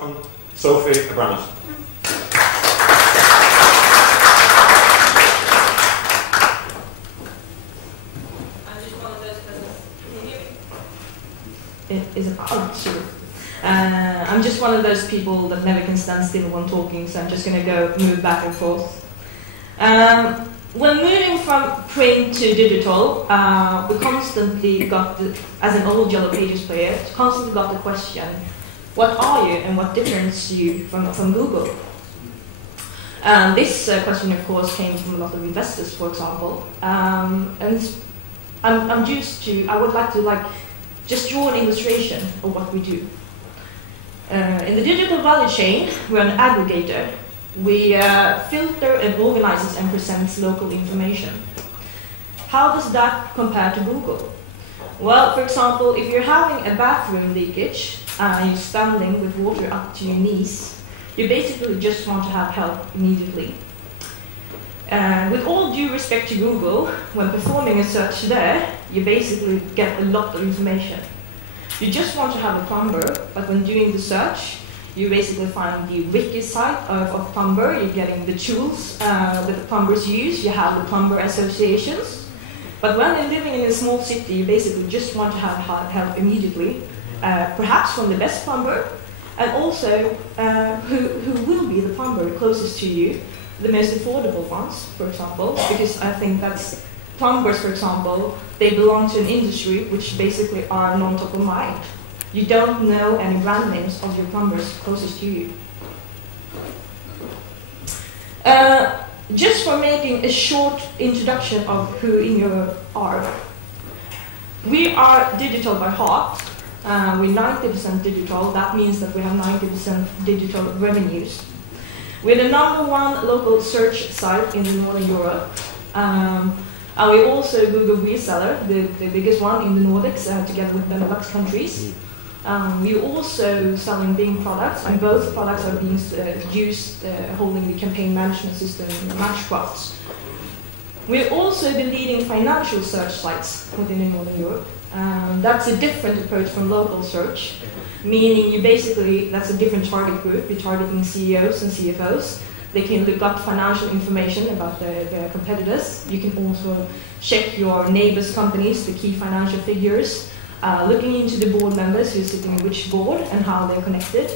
welcome Sophie Abramus. I'm just one of those people that never can stand still when talking, so I'm just going to move back and forth. When moving from print to digital, we constantly got, as an old Yellow Pages player, constantly got the question, what are you and what differentiates you from Google? This question, of course, came from a lot of investors, for example. And I would like to just draw an illustration of what we do. In the digital value chain, we're an aggregator. We filter and organize and present local information. How does that compare to Google? Well, for example, if you're having a bathroom leakage and you're standing with water up to your knees, you basically just want to have help immediately. With all due respect to Google, when performing a search there, you basically get a lot of information. You just want to have a plumber, but when doing the search, you basically find the wiki site of plumber, you're getting the tools that the plumbers use, you have the plumber associations. But when you're living in a small city, you basically just want to have help immediately, perhaps from the best plumber, and also who will be the plumber closest to you, the most affordable ones, for example, because I think that's plumbers, for example, they belong to an industry which basically are non-top of mind. You don't know any brand names of your plumbers closest to you. Just for making a short introduction of who Eniro are. We are digital by heart. We're 90% digital. That means that we have 90% digital revenues. We're the #1 local search site in Northern Europe. And we're also a Google reseller, the biggest one in the Nordics, together with Benelux countries. We're also selling Bing products, and both products are being used holding the campaign management system Matchcraft. We're also the leading financial search sites within Northern Europe. That's a different approach from local search, meaning that's a different target group. You're targeting CEOs and CFOs. They can look up financial information about their competitors. You can also check your neighbors' companies, the key financial figures, looking into the board members who's sitting in which board and how they're connected.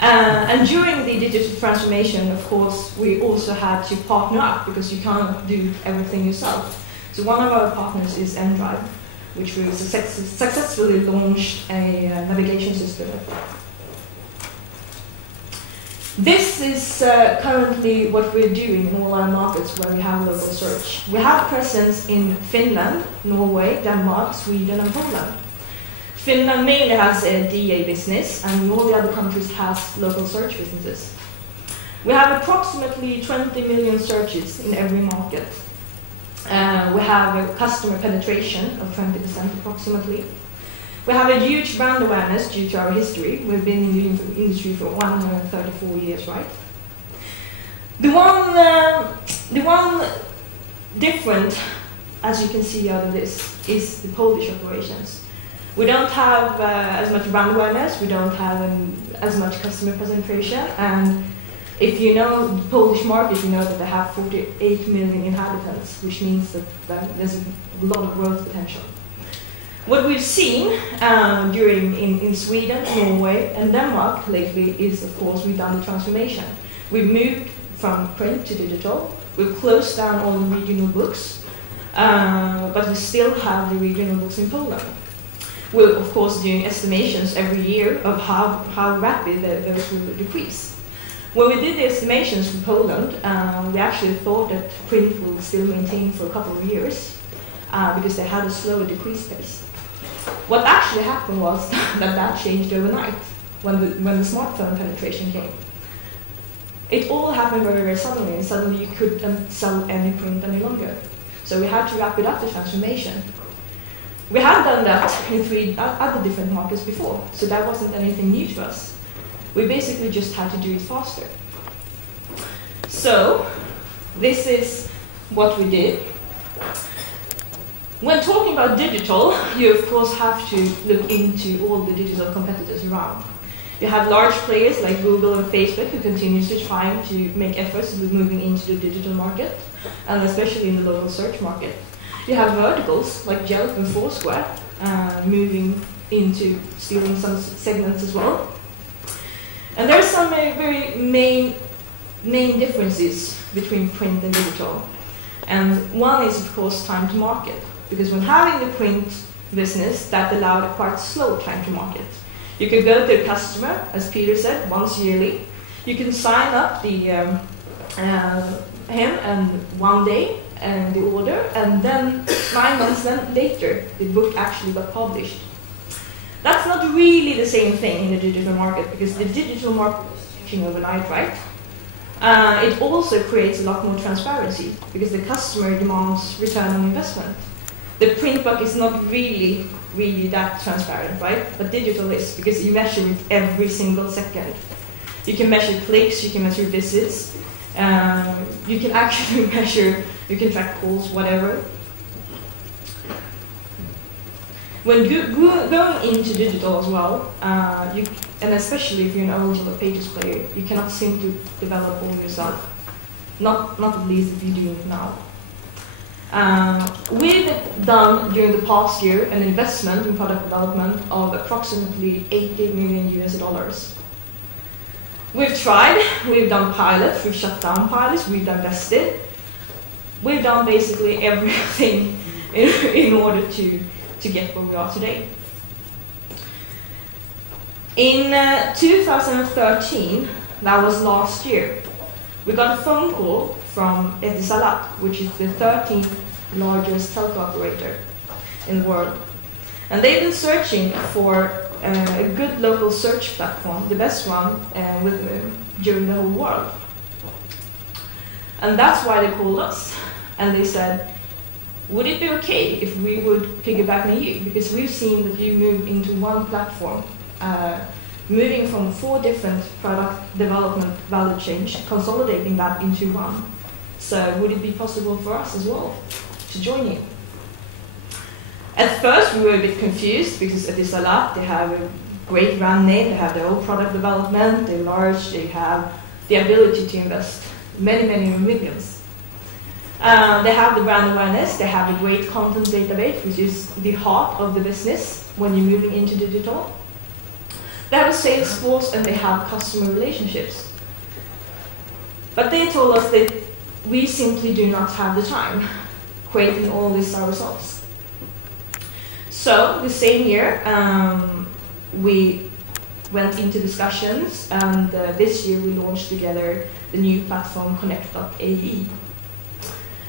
And during the digital transformation, of course, we also had to partner up because you can't do everything yourself. So one of our partners is Eniro, which we successfully launched a navigation system. This is currently what we're doing in all our markets where we have local search. We have presence in Finland, Norway, Denmark, Sweden, and Poland. Finland mainly has a DA business, and all the other countries have local search businesses. We have approximately 20 million searches in every market. We have a customer penetration of 20% approximately. We have a huge brand awareness due to our history. We've been in the industry for 134 years, right? The one different, as you can see out of this, is the Polish operations. We don't have as much brand awareness, we don't have as much customer penetration, and if you know the Polish market, you know that they have 48 million inhabitants, which means that there's a lot of growth potential. What we've seen in Sweden, Norway, and Denmark lately is, of course, we've done the transformation. We've moved from print to digital. We've closed down all the regional books, but we still have the regional books in Poland. We're, of course, doing estimations every year of how rapid those will decrease. When we did the estimations for Poland, we actually thought that print will still maintain for a couple of years because they had a slower decrease pace. What actually happened was that changed overnight when the smartphone penetration came. It all happened very, very suddenly, and suddenly you couldn't sell any print any longer. So we had to wrap it up, the transformation. We had done that in 3 other different markets before, so that wasn't anything new to us. We basically just had to do it faster. So this is what we did. When talking about digital, you of course have to look into all the digital competitors around. You have large players like Google and Facebook who continue to try to make efforts with moving into the digital market, and especially in the local search market. You have verticals like Yelp and Foursquare moving into stealing some segments as well. And there are some very main differences between print and digital. And one is, of course, time to market. Because when having the print business, that allowed a quite slow time to market. You could go to a customer, as Peter said, once yearly. You can sign up him and one day and the order, and then 9 months later, the book actually got published. That's not really the same thing in the digital market, because the digital market is changing overnight, right? It also creates a lot more transparency, because the customer demands return on investment. The print book is not really that transparent, right? But digital is, because you measure it every single second. You can measure clicks, you can measure visits, you can actually measure, you can track calls, whatever. When going into digital as well, and especially if you're an original Pages player, you cannot simply develop all yourself. Not at least if you're doing it now. We've done during the past year an investment in product development of approximately $80 million. We've tried, we've done pilots, we've shut down pilots, we've invested. We've done basically everything in order to get where we are today. In 2013, that was last year, we got a phone call from Etisalat, which is the 13th largest telco operator in the world. And they've been searching for a good local search platform, the best one during the whole world. And that's why they called us. And they said, would it be okay if we would piggyback on you? Because we've seen that you move into one platform, moving from 4 different product development value chains, consolidating that into one. So would it be possible for us as well to join you? At first we were a bit confused because Etisalat, they have a great brand name, they have their own product development, they're large, they have the ability to invest many millions. They have the brand awareness, they have a great content database, which is the heart of the business when you're moving into digital. They have a sales force and they have customer relationships. But they told us that we simply do not have the time creating all this ourselves. So the same year, we went into discussions, and this year we launched together the new platform Connect.ae.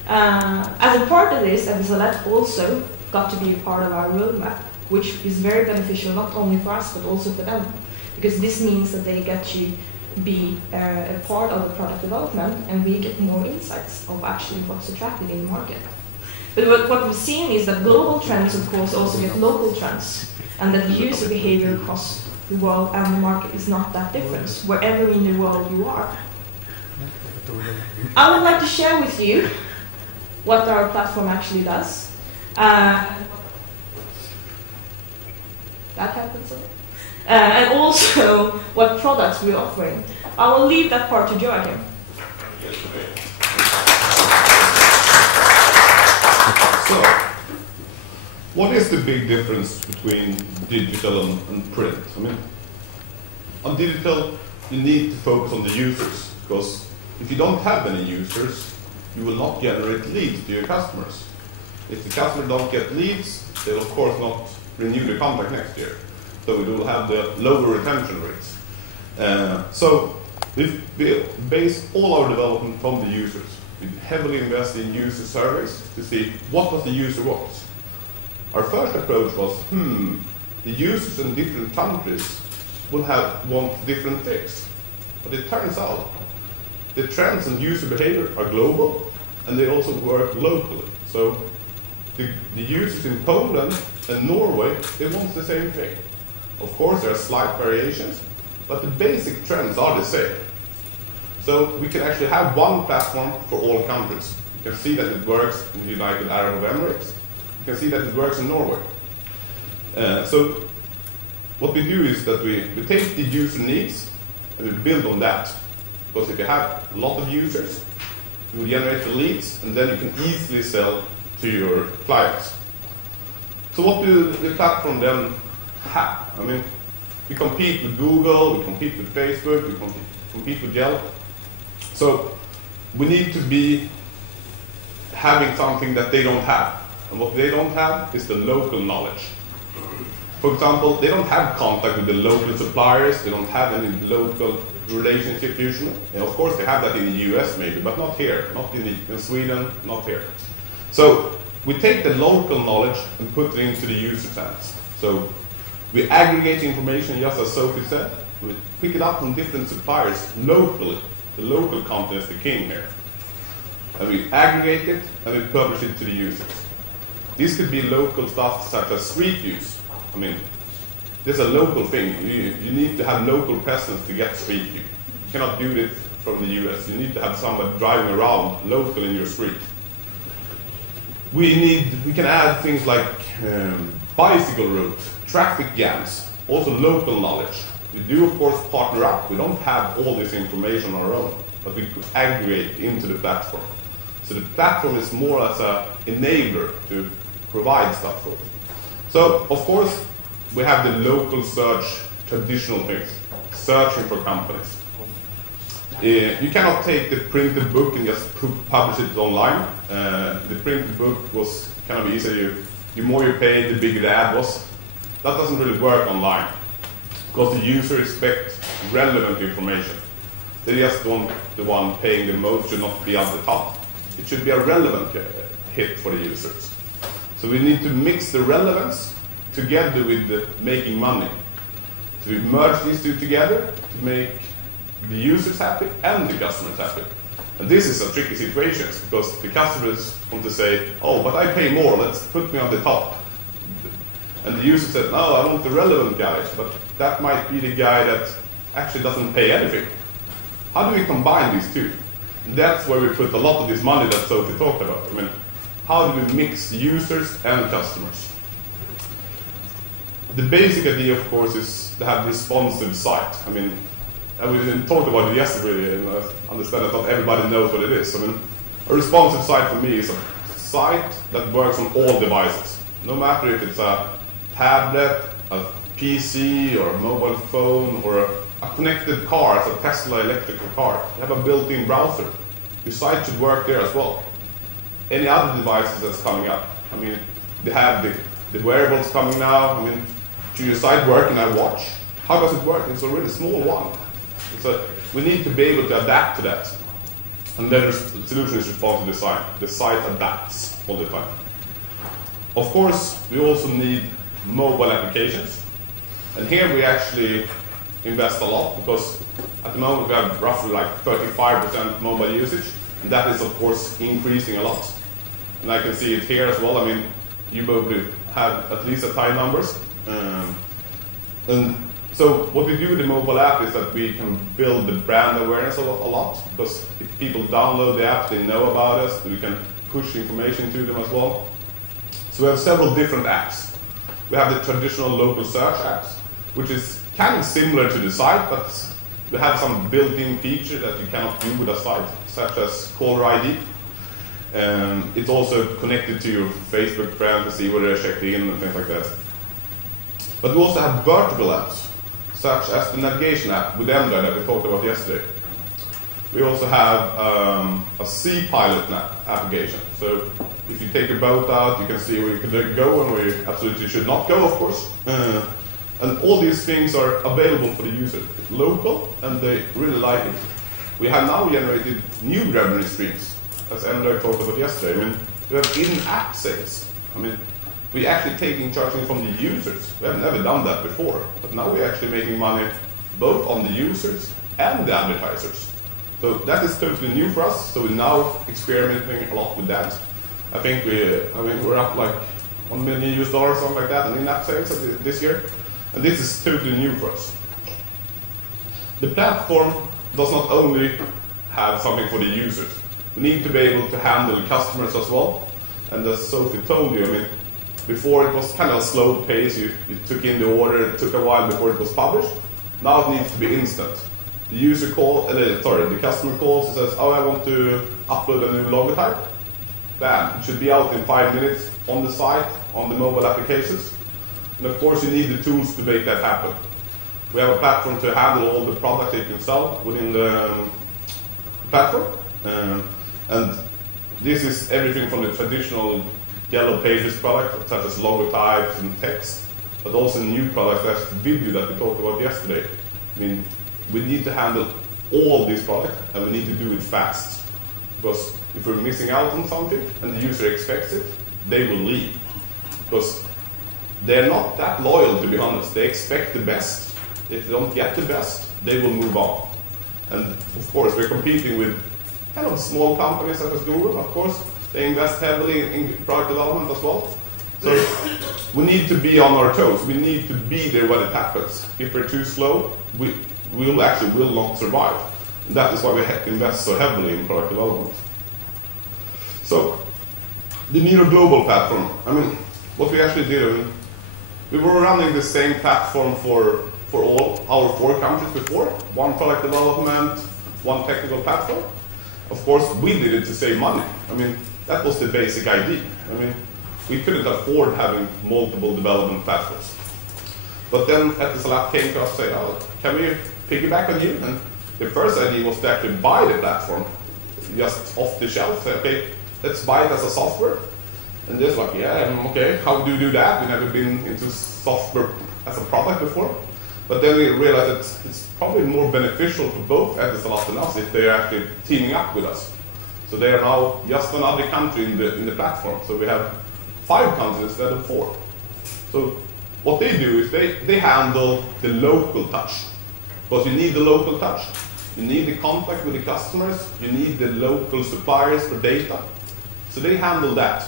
As a part of this, Etisalat also got to be a part of our roadmap, which is very beneficial not only for us but also for them, because this means that they get to be a part of the product development, and we get more insights of actually what's attractive in the market. But what we've seen is that global trends, of course, also get local trends, and that the user behavior across the world and the market is not that different, wherever in the world you are. I would like to share with you what our platform actually does. That happens. And also what products we're offering. I will leave that part to Joachim. So, what is the big difference between digital and print? I mean, on digital, you need to focus on the users, because if you don't have any users, you will not generate leads to your customers. If the customer don't get leads, they'll of course not renew the contract next year. So we will have the lower retention rates. So we base all our development from the users. We heavily invest in user surveys to see what does the user want. Our first approach was, the users in different countries will want different things. But it turns out the trends and user behavior are global, and they also work locally. So the users in Poland and Norway, they want the same thing. Of course, there are slight variations, but the basic trends are the same. So we can actually have one platform for all countries. You can see that it works in the United Arab Emirates. You can see that it works in Norway. So what we do is that we take the user needs and we build on that. Because if you have a lot of users, you will generate the leads, and then you can easily sell to your clients. So what do the platform then have? I mean, we compete with Google, we compete with Facebook, we compete with Yelp. So we need to be having something that they don't have. And what they don't have is the local knowledge. For example, they don't have contact with the local suppliers, they don't have any local relationship usually. And of course they have that in the US maybe, but not here, not in Sweden, not here. So we take the local knowledge and put it into the user's hands. So we aggregate information, just as Sophie said, we pick it up from different suppliers locally. The local content is the king here. And we aggregate it and we publish it to the users. This could be local stuff such as street views. I mean, this is a local thing. You need to have local presence to get street view. You cannot do it from the US. You need to have somebody driving around local in your street. We can add things like bicycle routes, traffic jams, also local knowledge. We do of course partner up. We don't have all this information on our own, but we could aggregate into the platform. So the platform is more as an enabler to provide stuff for it. So of course we have the local search, traditional things, searching for companies. You cannot take the printed book and just publish it online. The printed book was kind of easy. The more you pay, the bigger the ad was. That doesn't really work online because the user expects relevant information. They just want the one paying the most should not be at the top. It should be a relevant hit for the users. So we need to mix the relevance together with the making money. So we merge these two together to make the users happy and the customers happy. And this is a tricky situation because the customers want to say, oh, but I pay more, let's put me on the top. And the user said, no, I want the relevant guys, but that might be the guy that actually doesn't pay anything. How do we combine these two? And that's where we put a lot of this money that Sophie talked about. I mean, how do we mix users and customers? The basic idea, of course, is to have a responsive site. I mean, and we didn't talk about it yesterday, and I understand that not everybody knows what it is. I mean, a responsive site for me is a site that works on all devices. No matter if it's a tablet, a PC, or a mobile phone, or a connected car, it's a Tesla electrical car. You have a built-in browser. Your site should work there as well. Any other devices that's coming up. I mean, they have the wearables coming now. I mean, should your site work in a watch? How does it work? It's a really small one. So we need to be able to adapt to that. And then the solution is responsive design. The site adapts all the time. Of course, we also need mobile applications. And here we actually invest a lot because at the moment we have roughly like 35% mobile usage. And that is, of course, increasing a lot. And I can see it here as well. I mean, you both have at least at high numbers. And so what we do with the mobile app is that we can build the brand awareness a lot, because if people download the app, they know about us, we can push information to them as well. So we have several different apps. We have the traditional local search apps, which is kind of similar to the site, but we have some built-in features that you cannot do with a site, such as caller ID. It's also connected to your Facebook friend to see whether they're checked in and things like that. But we also have vertical apps, such as the navigation app with Eniro that we talked about yesterday. We also have a sea pilot application. So if you take your boat out, you can see where you can go and where you absolutely should not go, of course. And all these things are available for the user. It's local, and they really like it. We have now generated new revenue streams, as Eniro talked about yesterday. I mean, we have in-app sales. I mean, we're actually charging from the users. We have never done that before, but now we're actually making money both on the users and the advertisers. So that is totally new for us. So we're now experimenting a lot with that. I think we're up like $1 million, something like that, in in-app sales this year, and this is totally new for us. The platform does not only have something for the users. We need to be able to handle customers as well. And as Sophie told you, I mean, Before it was kind of a slow pace, you took in the order, it took a while before it was published. Now it needs to be instant. The the customer calls and says, oh, I want to upload a new logotype. Bam, it should be out in 5 minutes on the site, on the mobile applications. And of course you need the tools to make that happen. We have a platform to handle all the products that you can sell within the platform. And this is everything from the traditional Yellow Pages product, such as logotypes and text, but also new products, that's the video that we talked about yesterday. I mean, we need to handle all these products, and we need to do it fast. Because if we're missing out on something, and the user expects it, they will leave. Because they're not that loyal, to be honest. They expect the best. If they don't get the best, they will move on. And of course, we're competing with kind of small companies such as Google, of course. They invest heavily in product development as well. So we need to be on our toes. We need to be there when it happens. If we're too slow, we will not survive. And that is why we invest so heavily in product development. So the Eniro global platform. I mean, what we actually did, we were running the same platform for all our 4 countries before. One product development, one technical platform. Of course, we did it to save money. I mean, that was the basic idea. I mean, we couldn't afford having multiple development platforms. But then Etisalat came to us and said, oh, can we piggyback on you? And the first idea was to actually buy the platform, just off the shelf. Say, okay, let's buy it as a software. And they're like, yeah, okay, how do you do that? We've never been into software as a product before. But then we realized that it's probably more beneficial for both Etisalat and us if they're actually teaming up with us. So they are now just another country in the platform. So we have 5 countries instead of 4. So what they do is they handle the local touch. Because you need the local touch. You need the contact with the customers. You need the local suppliers for data. So they handle that.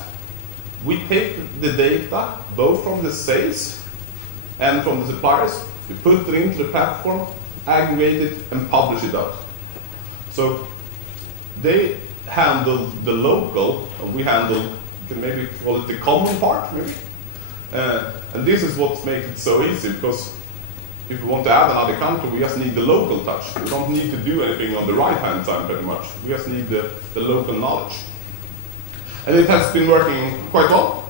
We take the data, both from the sales and from the suppliers. We put it into the platform, aggregate it, and publish it out. So they handle the local, and we handle, you can maybe call it the common part, maybe. And this is what makes it so easy, because if we want to add another country, we just need the local touch. We don't need to do anything on the right-hand side very much. We just need the local knowledge. And it has been working quite well.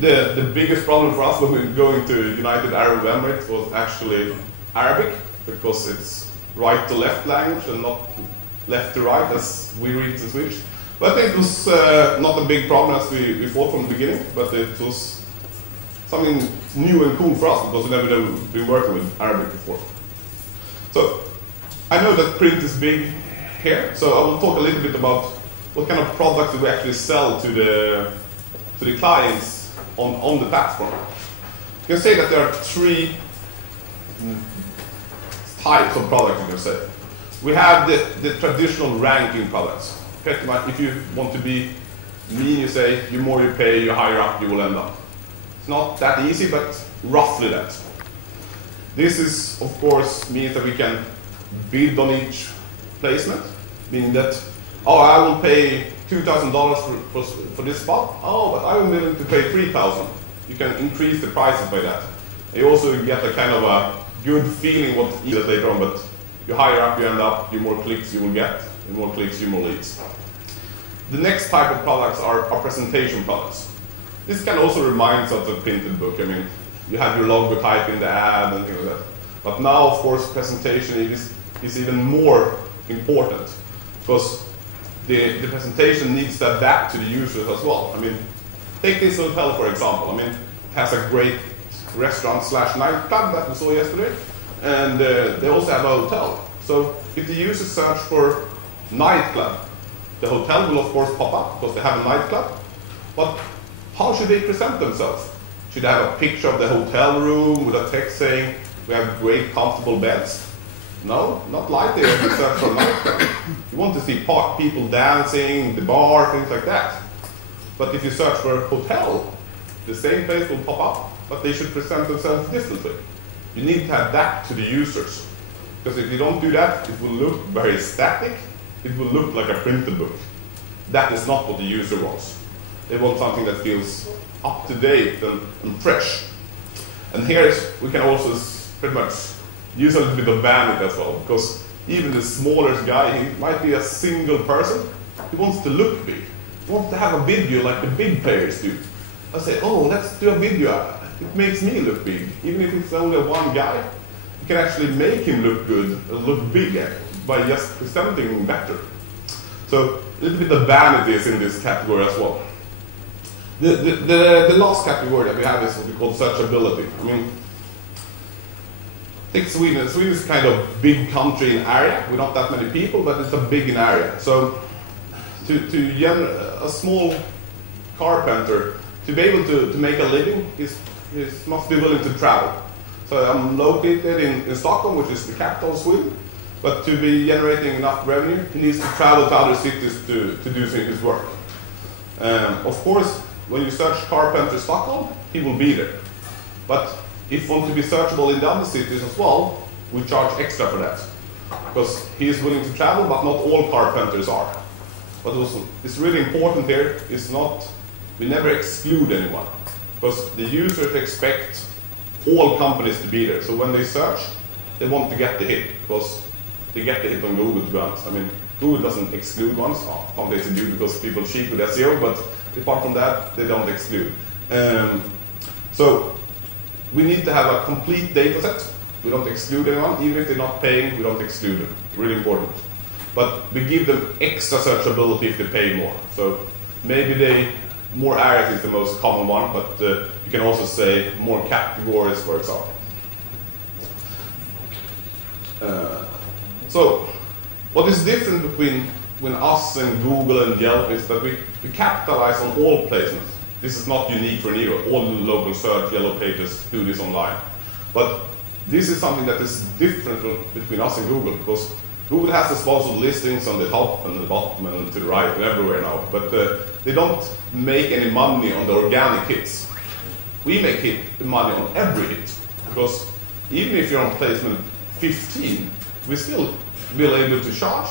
The biggest problem for us when we were going to United Arab Emirates was actually Arabic, because it's right to left language and not left to right as we read in Swedish. But it was not a big problem as we thought from the beginning, but it was something new and cool for us because we've never been working with Arabic before. So I know that print is big here, so I will talk a little bit about what kind of products do we actually sell to the clients on the platform. You can say that there are 3 types of products, you can say. We have the traditional ranking products. If you want to be mean, you say, the more you pay, the higher up you will end up. It's not that easy, but roughly that. This is, of course, means that we can bid on each placement, meaning that, oh, I will pay $2,000 for this spot. Oh, but I'm willing to pay $3,000. You can increase the prices by that. You also get a kind of a good feeling what that later on, but the higher up you end up, the more clicks you will get. The more clicks, the more leads. The next type of products are presentation products. This can also remind us of the printed book. I mean, you have your logotype in the ad and things like that. But now, of course, presentation is even more important, because the presentation needs to adapt to the users as well. I mean, take this hotel, for example. I mean, it has a great restaurant/nightclub that we saw yesterday, and they also have a hotel. So if the users search for nightclub, the hotel will of course pop up because they have a nightclub. But how should they present themselves? Should they have a picture of the hotel room with a text saying, we have great comfortable beds? No, not like they have search for a nightclub. You want to see people dancing, the bar, things like that. But if you search for a hotel, the same place will pop up, but they should present themselves differently. You need to adapt to the users. Because if you don't do that, it will look very static. It will look like a printed book. That is not what the user wants. They want something that feels up to date and fresh. And here we can also pretty much use a little bit of bandwidth as well, because even the smallest guy, he might be a single person, he wants to look big. He wants to have a video like the big players do. I say, oh, let's do a video. It makes me look big. Even if it's only one guy, you can actually make him look good, look big by just presenting him better. So a little bit of vanity is in this category as well. The last category that we have is what we call searchability. I mean, take Sweden. Sweden is kind of big country in area. We're not that many people, but it's a big in area. So a small carpenter, to be able to make a living, he must be willing to travel. So I'm located in Stockholm, which is the capital of Sweden. But to be generating enough revenue, he needs to travel to other cities to do his work. Of course, when you search carpenter Stockholm, he will be there. But if you want to be searchable in the other cities as well, we charge extra for that. Because he is willing to travel, but not all carpenters are. But also, it's really important here, we never exclude anyone. Because the users expect all companies to be there. So when they search, they want to get the hit, because they get the hit on Google, to be honest. I mean, Google doesn't exclude ones. Some days they do because people cheat with SEO, but apart from that, they don't exclude. So we need to have a complete data set. We don't exclude anyone. Even if they're not paying, we don't exclude them. Really important. But we give them extra searchability if they pay more. So maybe more areas is the most common one, but you can also say more categories, for example. So what is different between us and Google and Yelp is that we capitalize on all placements. This is not unique for Eniro. All local search, Yellow Pages do this online. But this is something that is different between us and Google, because Google has the sponsored listings on the top and the bottom and to the right and everywhere now. But they don't make any money on the organic hits. We make money on every hit, because even if you're on placement 15, we still be able to charge,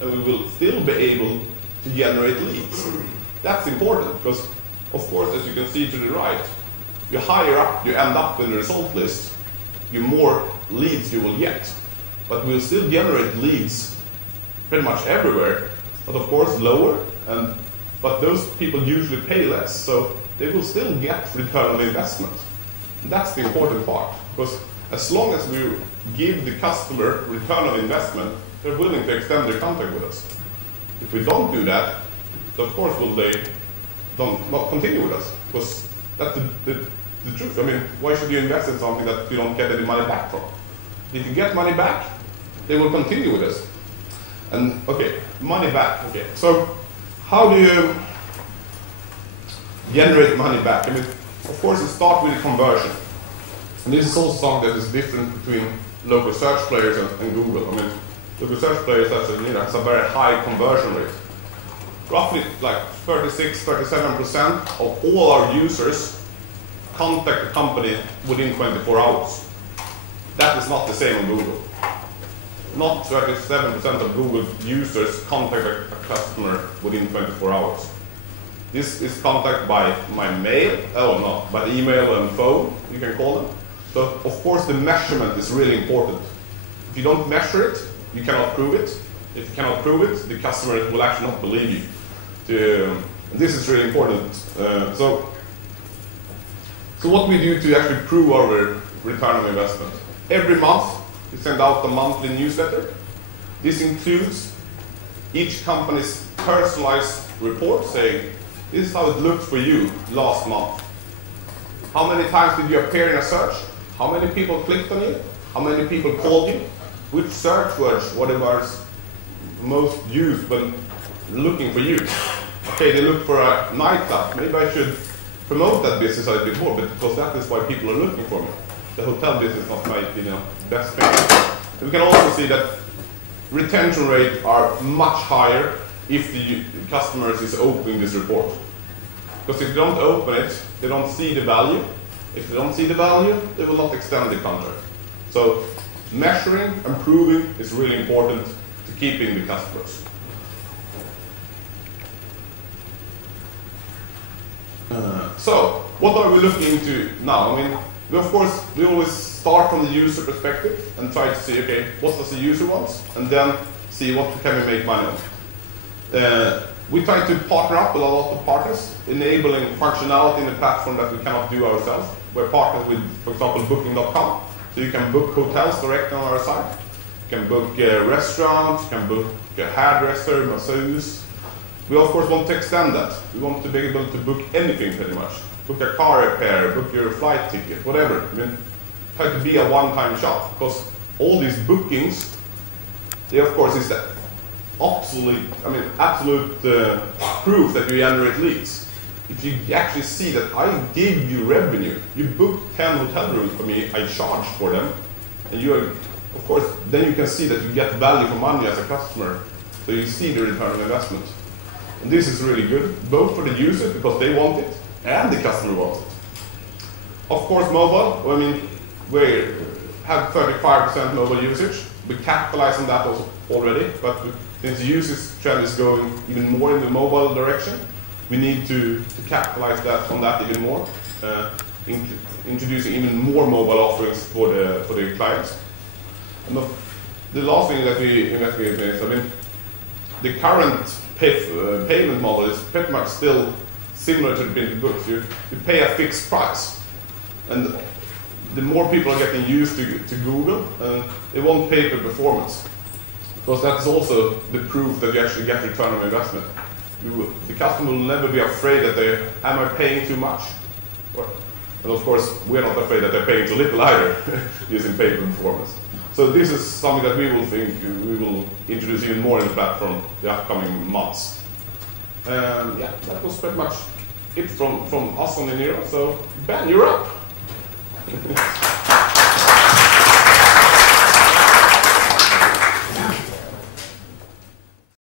and we will still be able to generate leads. That's important, because, of course, as you can see to the right, the higher up you end up in the result list, the more leads you will get. But we'll still generate leads pretty much everywhere, but of course lower, but those people usually pay less, so they will still get return on investment. And that's the important part, because as long as we give the customer return on investment, they're willing to extend their contract with us. If we don't do that, of course will they not continue with us, because that's the truth. I mean, why should you invest in something that you don't get any money back from? If you get money back, they will continue with us. And okay, money back. Okay, so how do you generate money back? I mean, of course, it starts with conversion. And this is also something that is different between local search players and Google. I mean, local search players such as Eniro has a very high conversion rate. Roughly like 36–37% of all our users contact the company within 24 hours. That is not the same on Google. Not 37% of Google users contact a customer within 24 hours. This is contact by my mail, by the email and phone, you can call them. So, of course, the measurement is really important. If you don't measure it, you cannot prove it. If you cannot prove it, the customer will actually not believe you. This is really important. So what we do to actually prove our return on investment? Every month, we send out a monthly newsletter. This includes each company's personalized report saying, this is how it looked for you last month. How many times did you appear in a search? How many people clicked on you? How many people called you? Which search words were the words most used when looking for you? Okay, they look for a nightclub. Maybe I should promote that business a little bit more, because that is why people are looking for me. The hotel business is not my best thing. We can also see that retention rates are much higher if the customers is opening this report. Because if they don't open it, they don't see the value. If they don't see the value, they will not extend the contract. So measuring and proving is really important to keeping the customers. So, what are we looking into now? I mean, of course, we always start from the user perspective and try to see, okay, what does the user want? And then see what can we make money on. We try to partner up with a lot of partners, enabling functionality in the platform that we cannot do ourselves. We're partnered with, for example, Booking.com. So you can book hotels directly on our site. You can book restaurants, you can book a hairdresser, masseuse. We of course want to extend that. We want to be able to book anything pretty much. Book a car repair, book your flight ticket, whatever. I mean, try to be a one-time shop, because all these bookings, they of course is the absolute proof that you generate leads. If you actually see that I give you revenue, you booked 10 hotel rooms for me, I charge for them, and you are, of course, then you can see that you get value for money as a customer. So you see the return on investment. And this is really good, both for the user because they want it, and the customer wants it. Of course, mobile, I mean, we have 35% mobile usage. We capitalize on that also already, but since the usage trend is going even more in the mobile direction, we need to capitalize on that even more, introducing even more mobile offerings for the clients. And the last thing that we investigate is, I mean, the current payment model is pretty much still similar to the printed books. You pay a fixed price, and the more people are getting used to Google, they won't pay per performance, because that's also the proof that you actually get return on investment. The customer will never be afraid that am I paying too much? And of course, we're not afraid that they're paying too little either, using pay per performance. So this is something that we will introduce even more in the platform the upcoming months. Yeah, that was pretty much it from us on Eniro. So Ben, you're up.